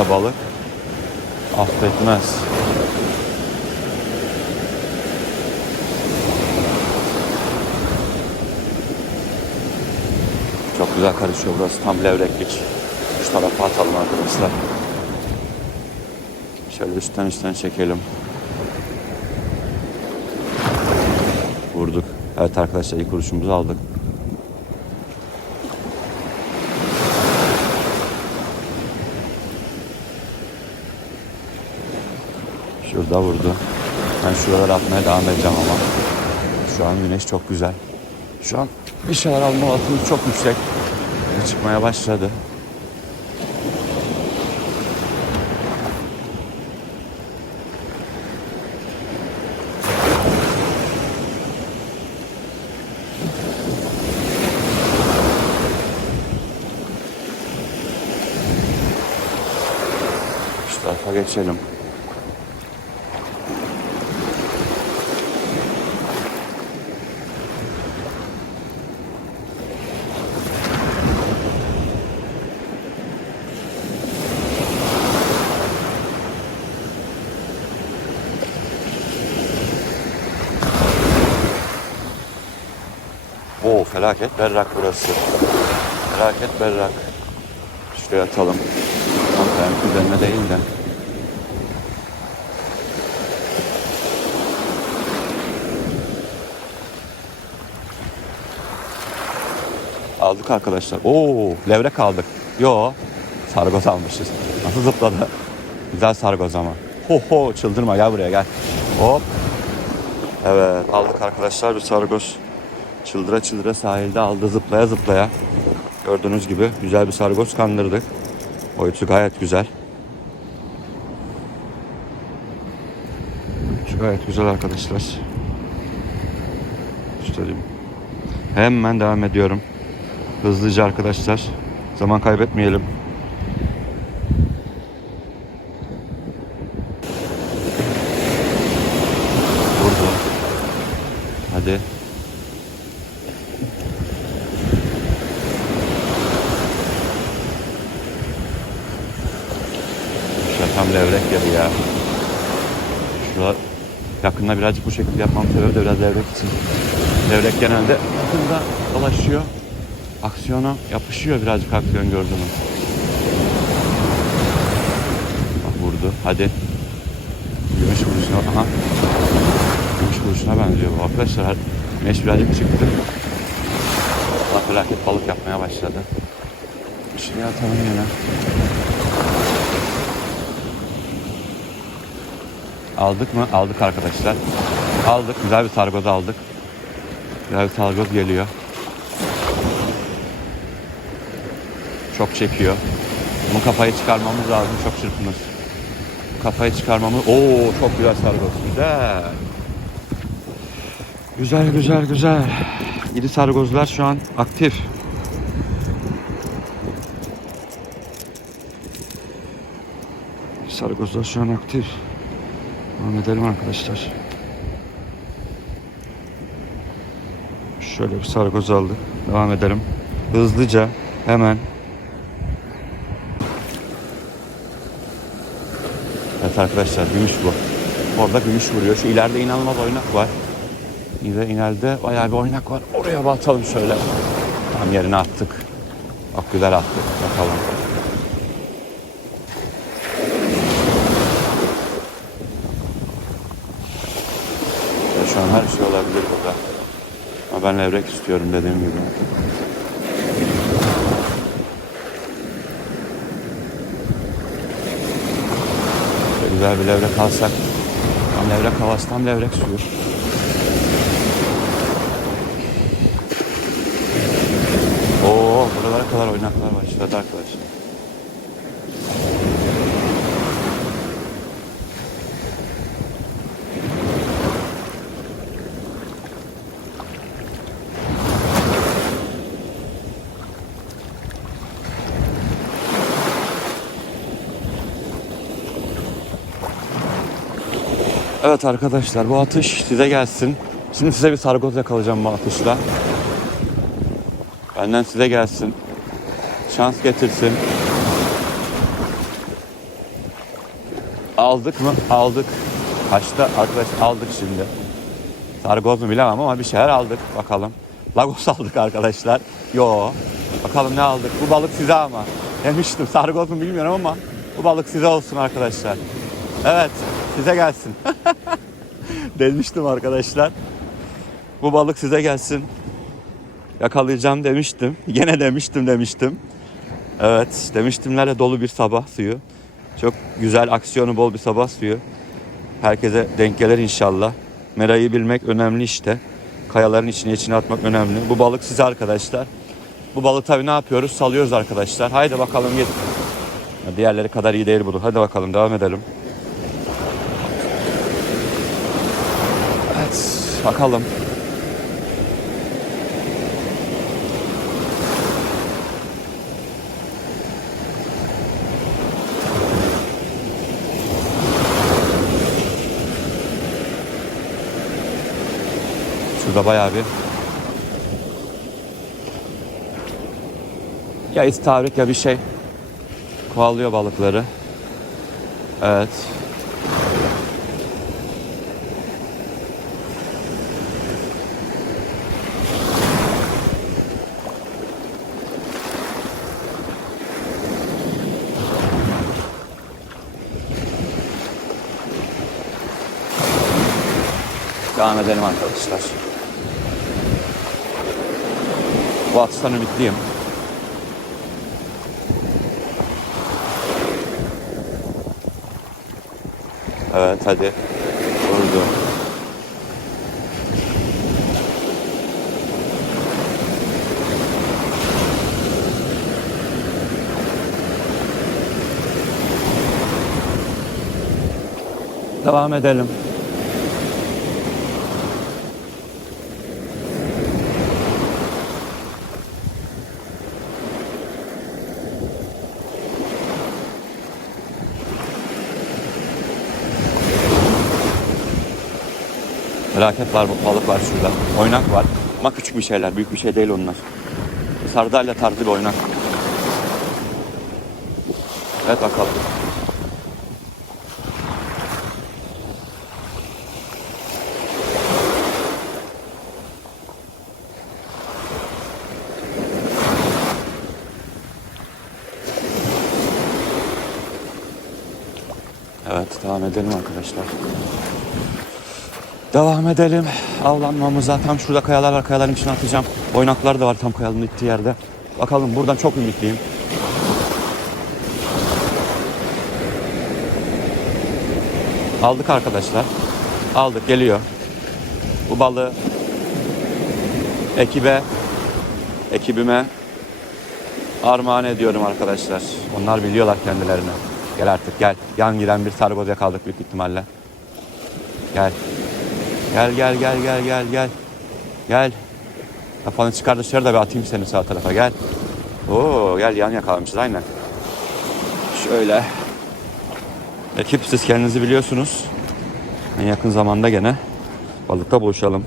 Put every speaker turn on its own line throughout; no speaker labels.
gelirse balık affetmez. Çok güzel karışıyor burası. Tam levreklik. Şu tarafa atalım arkadaşlar. Şöyle üstten üstten çekelim. Vurduk. Evet arkadaşlar ilk kuruşumuzu aldık. Şurada vurdu. Ben şuralara atmaya devam edeceğim ama. Şu an güneş çok güzel. Şu an bir şeyler alma altımız çok yüksek. Çıkmaya başladı. Şu tarafa geçelim. Oo felaket berrak burası. Felaket berrak. Şuraya atalım. Tam kayanın üzerine değil de. Aldık arkadaşlar. Oo levrek aldık. Yo sargoz almışız. Nasıl zıpladı? Güzel sargoz ama. Ho ho çıldırma gel buraya gel. Hop. Evet aldık arkadaşlar bir sargoz. Çıldıra çıldıra sahilde aldı zıplaya zıplaya. Gördüğünüz gibi güzel bir sargoz kandırdık. Boyutu gayet güzel. Şu gayet güzel arkadaşlar. Göstereyim. Hemen devam ediyorum. Hızlıca arkadaşlar. Zaman kaybetmeyelim. Burada. Hadi. Şurada tam levrek yeri ya. Şurada yakında birazcık bu şekilde yapmam sebebi de biraz levrek için. Levrek genelde yakında dolaşıyor. Aksiyona yapışıyor birazcık aksiyon gördü mü? Bak vurdu. Hadi. Gümüş vuruşuna. Aha. Gümüş vuruşuna benziyor bu arkadaşlar. Meş birazcık çıktı. Allah felaket balık yapmaya başladı. Şuraya atalım yine. Aldık mı? Aldık arkadaşlar. Aldık. Güzel bir sargoz aldık. Güzel bir sargoz geliyor. Çok çekiyor. Bunu kafayı çıkarmamız lazım. Çok çırpınır. Bu kafayı çıkarmamız... Oo çok güzel sargoz. Güzel. Güzel güzel güzel. İri sargozlar şu an aktif. Sargozlar şu an aktif. Devam edelim arkadaşlar. Şöyle bir sargoz aldık. Devam edelim. Hızlıca hemen. Evet arkadaşlar gümüş bu. Orada gümüş vuruyor. Şu ileride inanılmaz oynak var. İleride, ileride bayağı bir oynak var. Oraya batalım şöyle. Tam yerine attık. Bak güzel attık. Bakalım. Ya şu an her şey olabilir burada. Ama ben levrek istiyorum dediğim gibi. Güzel bir levrek alsak. Tam levrek havası, tam levrek suyu. Oo, buralara kadar oynaklar başladı arkadaşlar. Evet arkadaşlar bu atış size gelsin. Şimdi size bir sargoz yakalayacağım bu atışla. Benden size gelsin. Şans getirsin. Aldık mı? Aldık. Kaçta arkadaş aldık şimdi. Sargoz mu bilemem ama bir şeyler aldık. Bakalım. Lagos aldık arkadaşlar. Yo. Bakalım ne aldık. Bu balık size ama. Demiştim sargoz mu bilmiyorum ama bu balık size olsun arkadaşlar. Evet size gelsin. Demiştim arkadaşlar. Bu balık size gelsin. Yakalayacağım demiştim. Gene demiştim demiştim. Evet demiştimlerle dolu bir sabah suyu. Çok güzel aksiyonu bol bir sabah suyu. Herkese denk gelir inşallah. Merayı bilmek önemli işte. Kayaların içine içine atmak önemli. Bu balık size arkadaşlar. Bu balık tabii ne yapıyoruz? Salıyoruz arkadaşlar. Haydi bakalım git. Diğerleri kadar iyi değil bu. Hadi bakalım devam edelim. Evet bakalım. Şurada bayağı bir ya istavrit ya bir şey kovalıyor balıkları. Evet. Devam edelim arkadaşlar. Bu atıştan ümitliyim. Evet hadi. Vurdu. Devam edelim. Felaket var balık var şurada. Oynak var. Ama küçük bir şeyler. Büyük bir şey değil onlar. Sardalya tarzı bir oynak. Evet bakalım. Evet devam edelim arkadaşlar. Devam edelim avlanmamıza. Tam şurada kayalar var. Kayaların içine atacağım. Oynaklar da var tam kayalının gittiği yerde. Bakalım buradan çok ümitliyim. Aldık arkadaşlar. Aldık geliyor. Bu balığı ekibe, ekibime armağan ediyorum arkadaşlar. Onlar biliyorlar kendilerini. Gel artık gel. Yan giren bir sargoz kaldık büyük ihtimalle. Gel. Gel gel gel gel gel gel. Gel. Kafanı çıkar dışarı da bir atayım seni sağ tarafa gel. Oo gel yan yakalamışız aynen. Şöyle. Ekip siz kendinizi biliyorsunuz. En yakın zamanda gene balıkta buluşalım.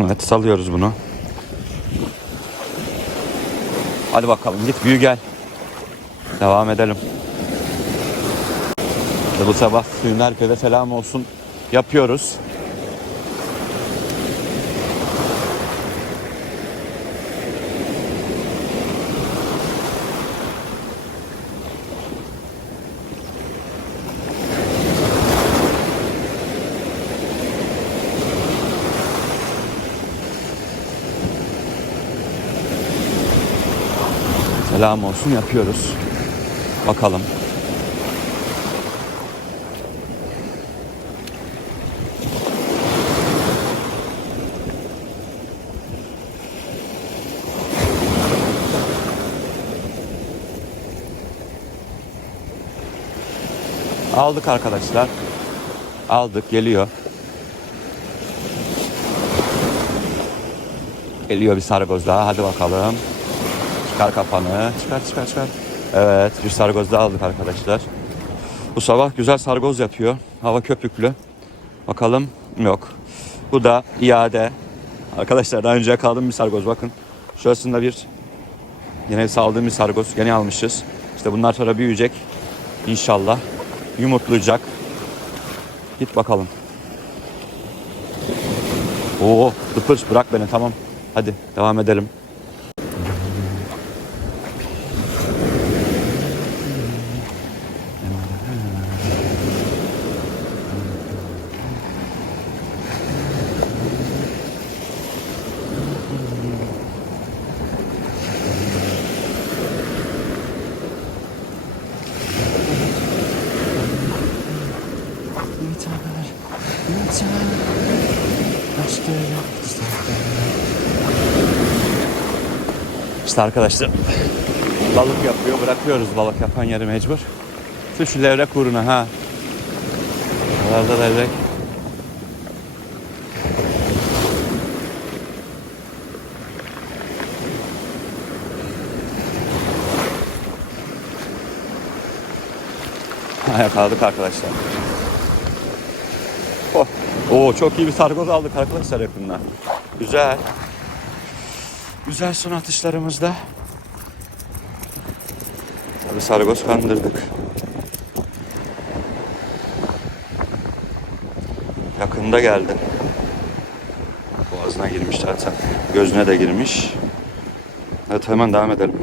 Evet salıyoruz bunu. Hadi bakalım git büyü gel. Devam edelim. Ve bu sabah suyun herkese selam olsun. Yapıyoruz. Selam olsun yapıyoruz. Bakalım. Aldık arkadaşlar. Aldık geliyor. Geliyor bir sargoz daha. Hadi bakalım. Çıkar kafanı. Çıkar çıkar çıkar. Evet bir sargoz daha aldık arkadaşlar. Bu sabah güzel sargoz yapıyor. Hava köpüklü. Bakalım yok. Bu da iade. Arkadaşlar daha önce yakaladım bir sargoz bakın. Şurasında bir Yine saldığım bir sargoz. Gene almışız. İşte bunlar sonra büyüyecek. İnşallah. Yumurtlayacak. Git bakalım. Oo, dıpır bırak beni tamam. Hadi devam edelim. İşte arkadaşlar balık yapıyor bırakıyoruz balık yapan yeri mecbur. Şu şu levrek uğruna ha. Buralarda levrek. Ha, yakaladık arkadaşlar. Oh. Oo, çok iyi bir sargoz aldık arkadaşlar yakında. Güzel. Güzel son atışlarımızda. Tabii sargoz kandırdık. Yakında geldi. Boğazına girmiş zaten. Gözüne de girmiş. Evet hemen devam edelim.